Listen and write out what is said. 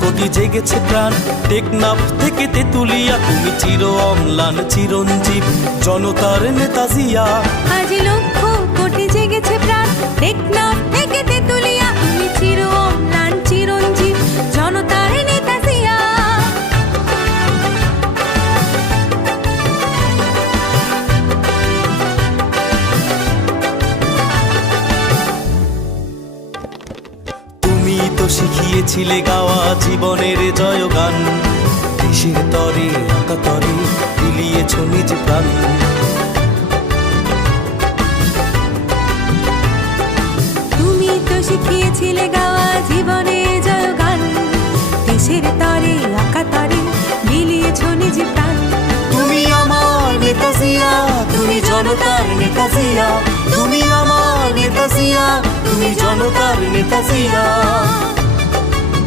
কোটি জেগেছে প্রাণ। টেকনাফ থেকে তেতুলিয়া তুমি চির অম্লান চিরঞ্জীব, জনতার নেতা জিয়া। আজ লক্ষ কোটি জেগেছে প্রাণ। টেকনাফ থেকে তেতুলিয়া তুমি চির অম্লান চিরঞ্জীব, জনতার নেতা জিয়া। তুমি তো শিখিয়েছিলে গাওয়া জীবনের জয়গান, দেশের তরে আকাতরে বিলিয়েছ নিজ প্রাণ। তুমি তো শিখিয়েছিলে গাওয়া জীবনের জয়গান, দেশের তরে আকাতরে বিলিয়েছ নিজ প্রাণ। তুমি আমার নেতা জিয়া, তুমি জনতার নেতা জিয়া। তুমি আমার নেতা জিয়া, তুমি জনতার নেতা জিয়া।